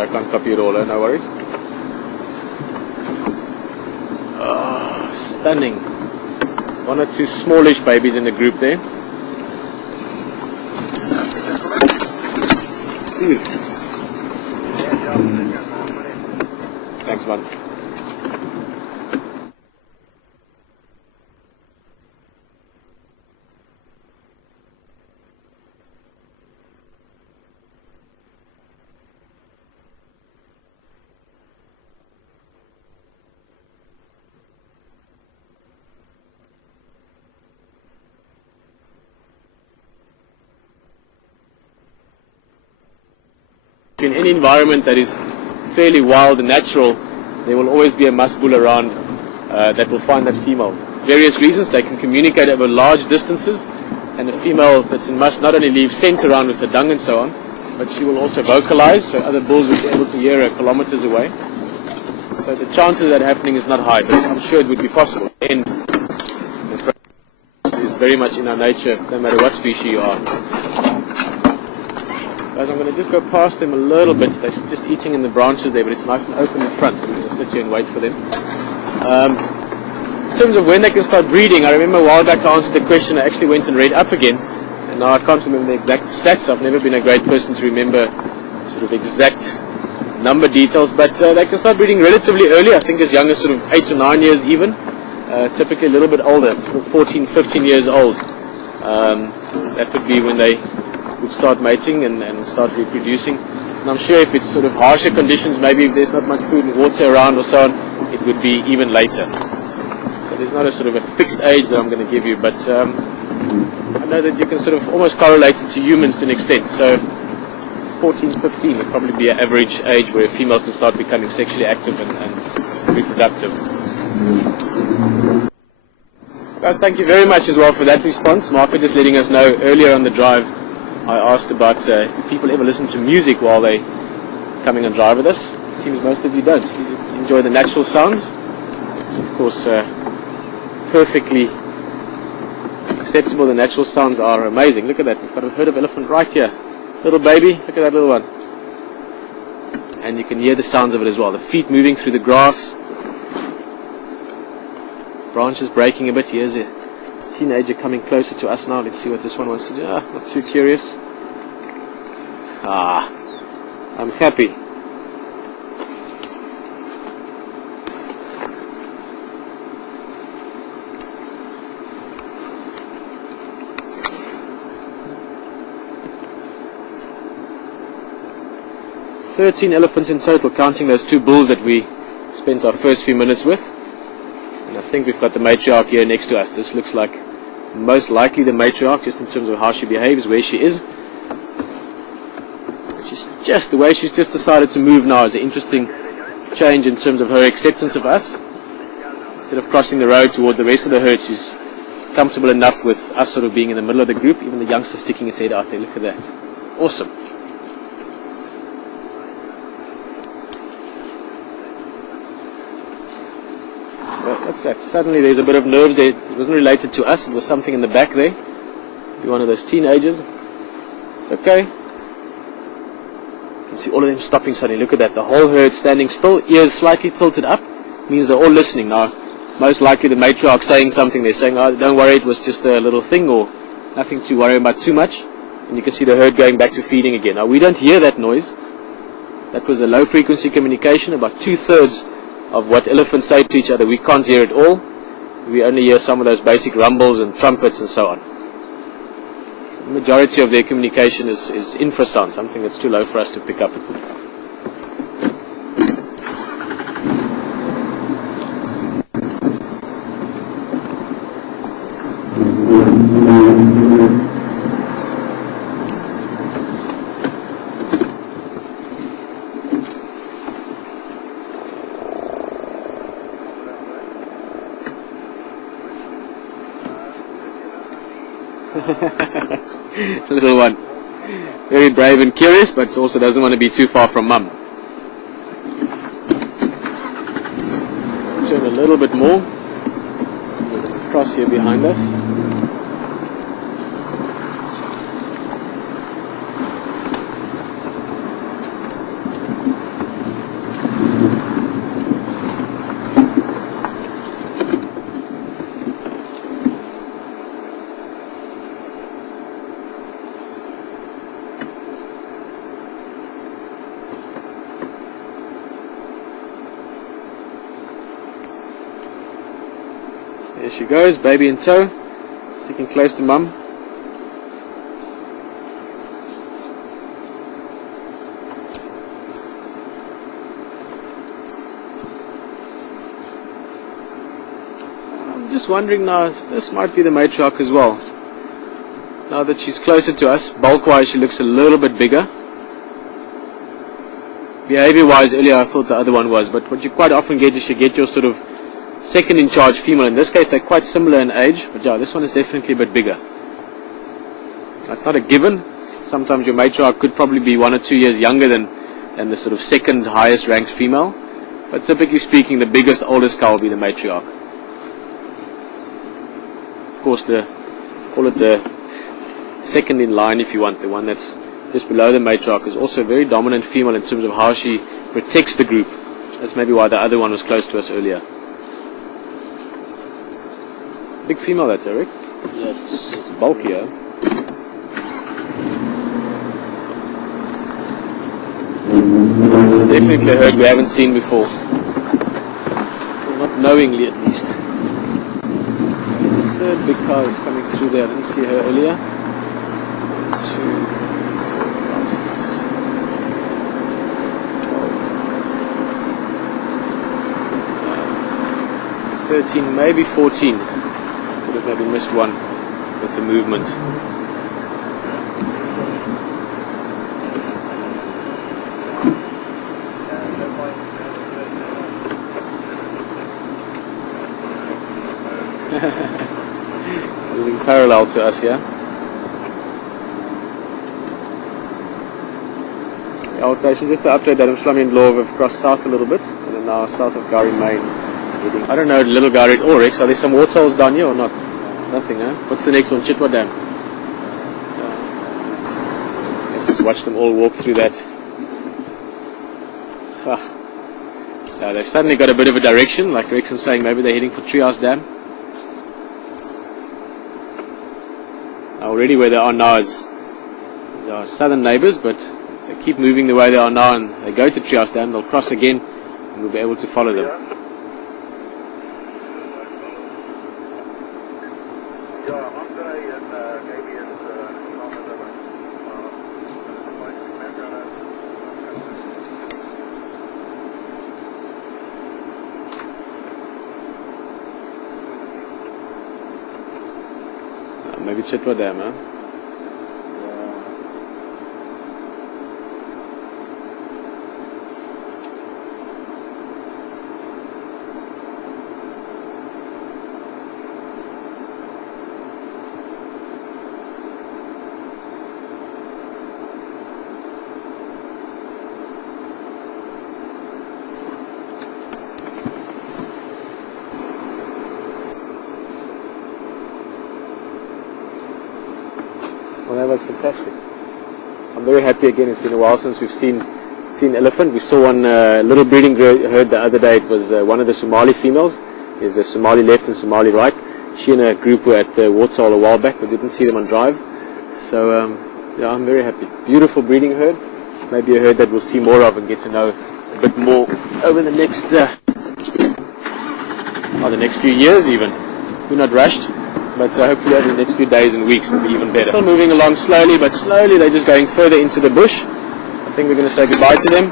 I can't copy it all, no worries. Oh, stunning. One or two smallish babies in the group there. Beautiful. Thanks, man. In any environment that is fairly wild and natural, there will always be a musk bull around that will find that female. Various reasons, they can communicate over large distances, and the female that's in musk not only leaves scent around with her dung and so on, but she will also vocalize, so other bulls will be able to hear her kilometers away. So the chances of that happening is not high, but I'm sure it would be possible. And is very much in our nature, no matter what species you are. Guys, I'm going to just go past them a little bit. They're just eating in the branches there, but it's nice and open in front, so we're going to sit here and wait for them. In terms of when they can start breeding, I remember a while back I answered the question. I actually went and read up again, and now I can't remember the exact stats. I've never been a great person to remember sort of exact number details, but they can start breeding relatively early, I think as young as sort of 8 to 9 years even, typically a little bit older, sort of 14, 15 years old. That would be when they would start mating and start reproducing. And I'm sure if it's sort of harsher conditions, maybe if there's not much food and water around or so on, it would be even later. So there's not a sort of a fixed age that I'm going to give you, but I know that you can sort of almost correlate it to humans to an extent. So 14, 15 would probably be an average age where a female can start becoming sexually active and reproductive. Guys, thank you very much as well for that response. Mark was just letting us know earlier on the drive, I asked about if people ever listen to music while they're coming on drive with us. It seems most of you don't. You enjoy the natural sounds. It's of course perfectly acceptable. The natural sounds are amazing. Look at that. We've got a herd of elephant right here. Little baby. Look at that little one. And you can hear the sounds of it as well. The feet moving through the grass. Branches breaking a bit. Here's a teenager coming closer to us now. Let's see what this one wants to do. Not too curious. I'm happy. "13 elephants in total, counting those two bulls that we spent our first few minutes with. And I think we've got the matriarch here next to us. This looks like most likely the matriarch, just in terms of how she behaves, where she is. The way she's just decided to move now is an interesting change in terms of her acceptance of us. Instead of crossing the road towards the rest of the herd, she's comfortable enough with us sort of being in the middle of the group, even the youngster sticking its head out there. Look at that. Awesome. What's that? Suddenly there's a bit of nerves there. It wasn't related to us. It was something in the back there. Be one of those teenagers. It's okay. You can see all of them stopping suddenly. Look at that. The whole herd standing still, ears slightly tilted up. Means they're all listening now. Most likely the matriarch saying something. They're saying, "Oh, don't worry, it was just a little thing," or "nothing to worry about too much." And you can see the herd going back to feeding again. Now we don't hear that noise. That was a low frequency communication. About 2/3 of what elephants say to each other, we can't hear it all. We only hear some of those basic rumbles and trumpets and so on. So the majority of their communication is infrasound, something that's too low for us to pick up. Little one. Very brave and curious, but also doesn't want to be too far from mum. Turn a little bit more. Cross here behind us. There she goes, baby in tow, sticking close to mum. I'm just wondering now, this might be the matriarch as well. Now that she's closer to us, bulk-wise she looks a little bit bigger. Behavior-wise, earlier I thought the other one was, but what you quite often get is you get your sort of second-in-charge female. In this case, they're quite similar in age, but yeah, this one is definitely a bit bigger. That's not a given. Sometimes your matriarch could probably be 1 or 2 years younger than the sort of second highest ranked female, but typically speaking, the biggest, oldest cow will be the matriarch. Of course, call it the second in line if you want, the one that's just below the matriarch is also a very dominant female in terms of how she protects the group. That's maybe why the other one was close to us earlier. Big female, that, Eric? Yes. It's bulkier. So definitely a herd we haven't seen before. Not knowingly, at least. The third big cow is coming through there. I didn't see her earlier. 13, maybe 14. Could have maybe missed one with the movement. Moving parallel to us, yeah? The old station, just to update that, I'm Shlomi and Law have crossed south a little bit, and then now south of Gary Main. I don't know, Little Gary or Rex. Are there some water holes down here or not? Nothing, huh? What's the next one? Chitwa Dam. Let's just watch them all walk through that. They've suddenly got a bit of a direction, like Rex is saying, maybe they're heading for Treehouse Dam. Already where they are now is our southern neighbours, but if they keep moving the way they are now and they go to Treehouse Dam, they'll cross again and we'll be able to follow them. Maybe Chitwa Dam, huh? Well, that was fantastic. I'm very happy again. It's been a while since we've seen elephant. We saw one little breeding herd the other day. It was one of the Somali females. There's a Somali left and Somali right. She and her group were at the waterhole a while back. We didn't see them on drive. So yeah, I'm very happy. Beautiful breeding herd. Maybe a herd that we'll see more of and get to know a bit more over the next few years even. We're not rushed. But hopefully over the next few days and weeks will be even better. Still moving along slowly, but slowly they're just going further into the bush. I think we're going to say goodbye to them.